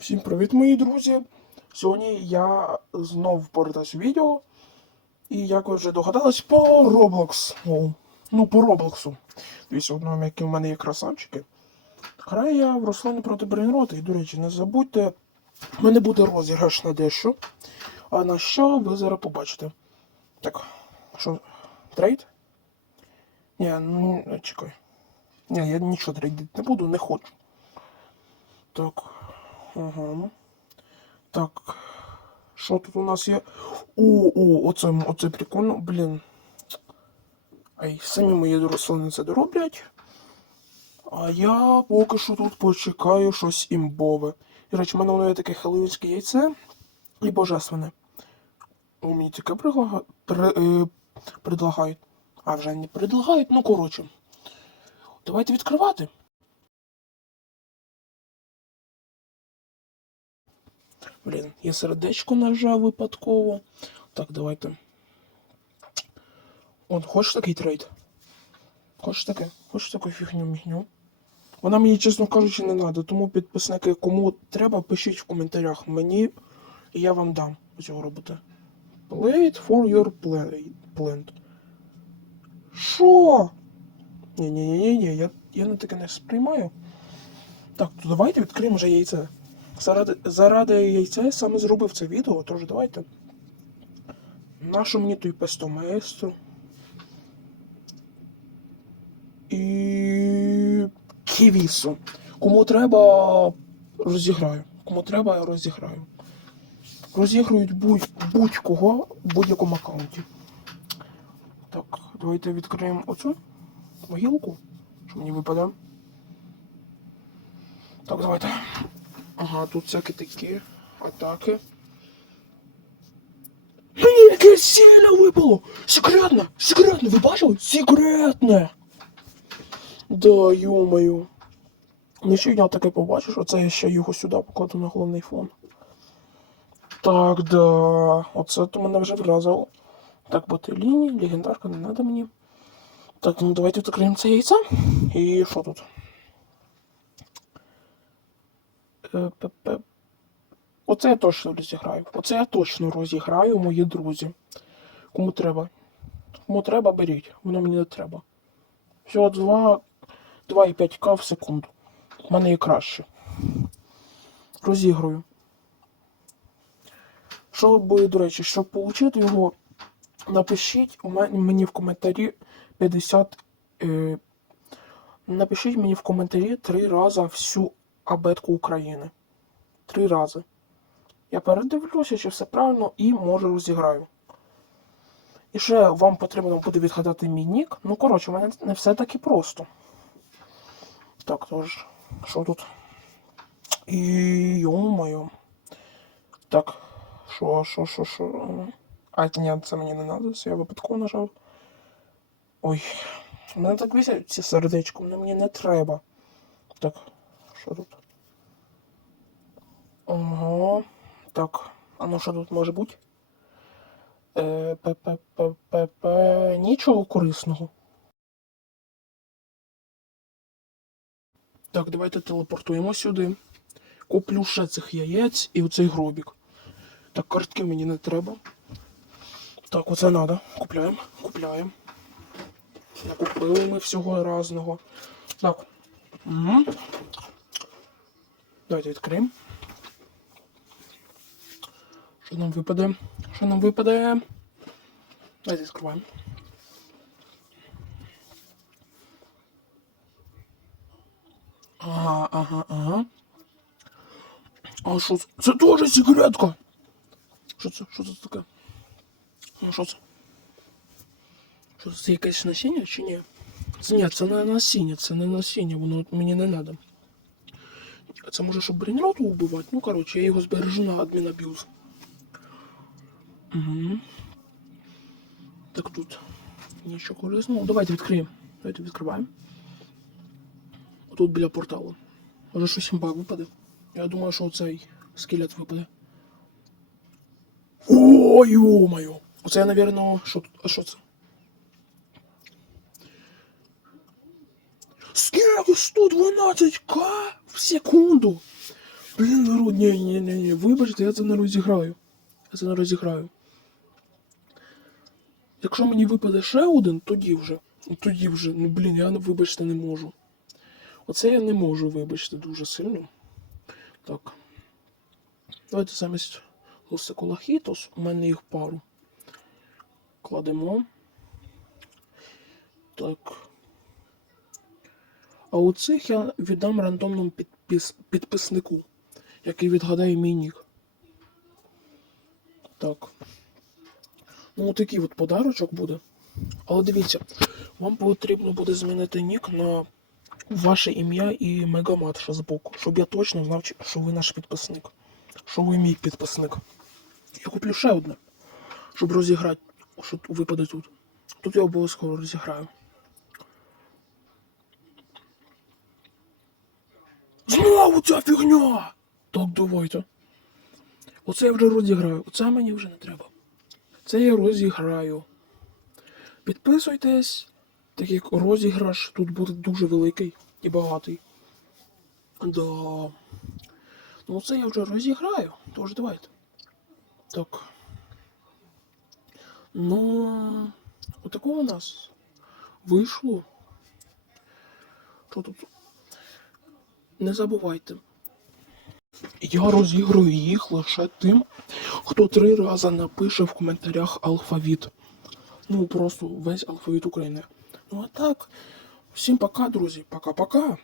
Всім привіт, мої друзі! Сьогодні я знов повертаюся у відео. І як ви вже догадались, по Roblox. О, ну, по Роблоксу. Дивіться, одному, які в мене є красавчики. Граю я в Руслані проти Брейнрота. І, до речі, не забудьте, в мене буде розіграш на дещо. А на що ви зараз побачите. Так, що, трейд? Ні, ну, чекай. Ні, я нічого трейдити не буду, не хочу. Так. Ага. Так. Що тут у нас є? О, о, оце, оце прикольно, блін. Ай, самі мої дорослини це дороблять. А я поки що тут почекаю щось імбове. До речі, в мене воно є таке хеллоуінське яйце і божественне. О, мені таке предлага... при... е... предлагають. А вже не предлагають, ну коротше. Давайте відкривати. Блін, я сердечко нажав випадково. Так, давайте. От, хочеш такий трейд? Хочеш таке? Хочеш таку фігню мігню? Вона мені, чесно кажучи, не треба. Тому підписники, кому треба, пишіть в коментарях мені, і я вам дам цього робити. Play it for your plant. Що? Ні-ні-ні, я, я на таке не сприймаю. Так, то давайте відкриємо вже яйце. Заради, заради яйця саме зробив це відео, тож давайте. Нашу мені той песто маестро. І ківісу. Кому треба, розіграю. Кому треба, я розіграю. Розігрують будь- будь-кого в будь-якому аккаунті. Так, давайте відкриємо оцю могилку, що мені випаде. Так, давайте. Ага, тут всякі такі атаки. Мені якесь сильно випало! Секретне! Секретне! Ви бачили? Секретне! Да, ё-моё. Ну ще я таке побачиш, оце я ще його сюди покладу на головний фон. Так, да. Оце то мене вже вразило. Так, ботеліні, легендарка не треба мені. Так, ну давайте відкриємо це яйце. І що тут? Е, пе-пе. Оце я точно розіграю. Оце я точно розіграю, мої друзі. Кому треба. Кому треба, беріть. Воно мені не треба. Всього 2, 2,5к в секунду. У мене є краще. Розіграю. Щоб, до речі, щоб отримати його, напишіть мені в коментарі 50. Е, напишіть мені в коментарі три рази всю абетку України. Три рази. Я передивлюся, чи все правильно, і може розіграю. І ще вам потрібно буде відгадати мій нік. Ну, коротше, у мене не все так і просто. Так, тож, що тут? І йо-моє. Так, що, що, що, що. А, ні, це мені не треба, це я випадково нажав. Ой, у мене так висять ці сердечко, мені не треба. Так, що тут? Ага. Так, а ну що тут може бути? Е, пе-пе-пе-пе-пе. Нічого корисного. Так, давайте телепортуємо сюди. Куплю ще цих яєць і оцей гробік. Так, картки мені не треба. Так, оце треба. Купляємо, купляємо. Накупили ми всього разного. Так. Угу. Давайте відкриємо. Що нам випаде? Що нам випаде? Давайте відкриваємо. Ага, ага, ага. А що це? Це теж секретка. Що це? Що це таке? Ну що це? Що це якесь насіння чи ні? Це ні, це не насіння, це не насіння, воно мені не треба. Це може, щоб брейнроту вбивати. Ну, коротше, я його збережу на адмінаб'юз. Угу. Так тут нічого корисного. Давайте відкриємо. Давайте відкриваємо. Тут біля порталу. Може щось імба випаде. Я думаю, що цей скелет випаде. О, йо-моє! Оце, напевно, що що це? Скільки? 112к в секунду! Блін, народ, ні, ні, ні, ні. Вибачте, я це не розіграю. Я це не розіграю. Якщо мені випаде ще один, тоді вже. Тоді вже. Ну блін, я вибачте не можу. Оце я не можу, вибачте, дуже сильно. Так. Давайте замість лосиколахітос, у мене їх пару. Кладемо. Так. А у цих я віддам рандомному підпис... підписнику, який відгадає мій нік. Так. Ну, такий от подарочок буде. Але дивіться, вам потрібно буде змінити нік на ваше ім'я і мегамат ще збоку, щоб я точно знав, що ви наш підписник. Що ви мій підписник. Я куплю ще одне, щоб розіграти, що випаде тут. Тут я обов'язково розіграю. Знову ця фігня! Так, давайте. Оце я вже розіграю. Оце мені вже не треба. Це я розіграю. Підписуйтесь, так як розіграш тут буде дуже великий і багатий. Да. Ну це я вже розіграю, тож давайте. Так. Ну, отако у нас вийшло. Що тут? Не забувайте. Я розіграю їх лише тим, хто три рази напише в коментарях алфавіт. Ну, просто весь алфавіт України. Ну а так, всім пока, друзі. Пока-пока.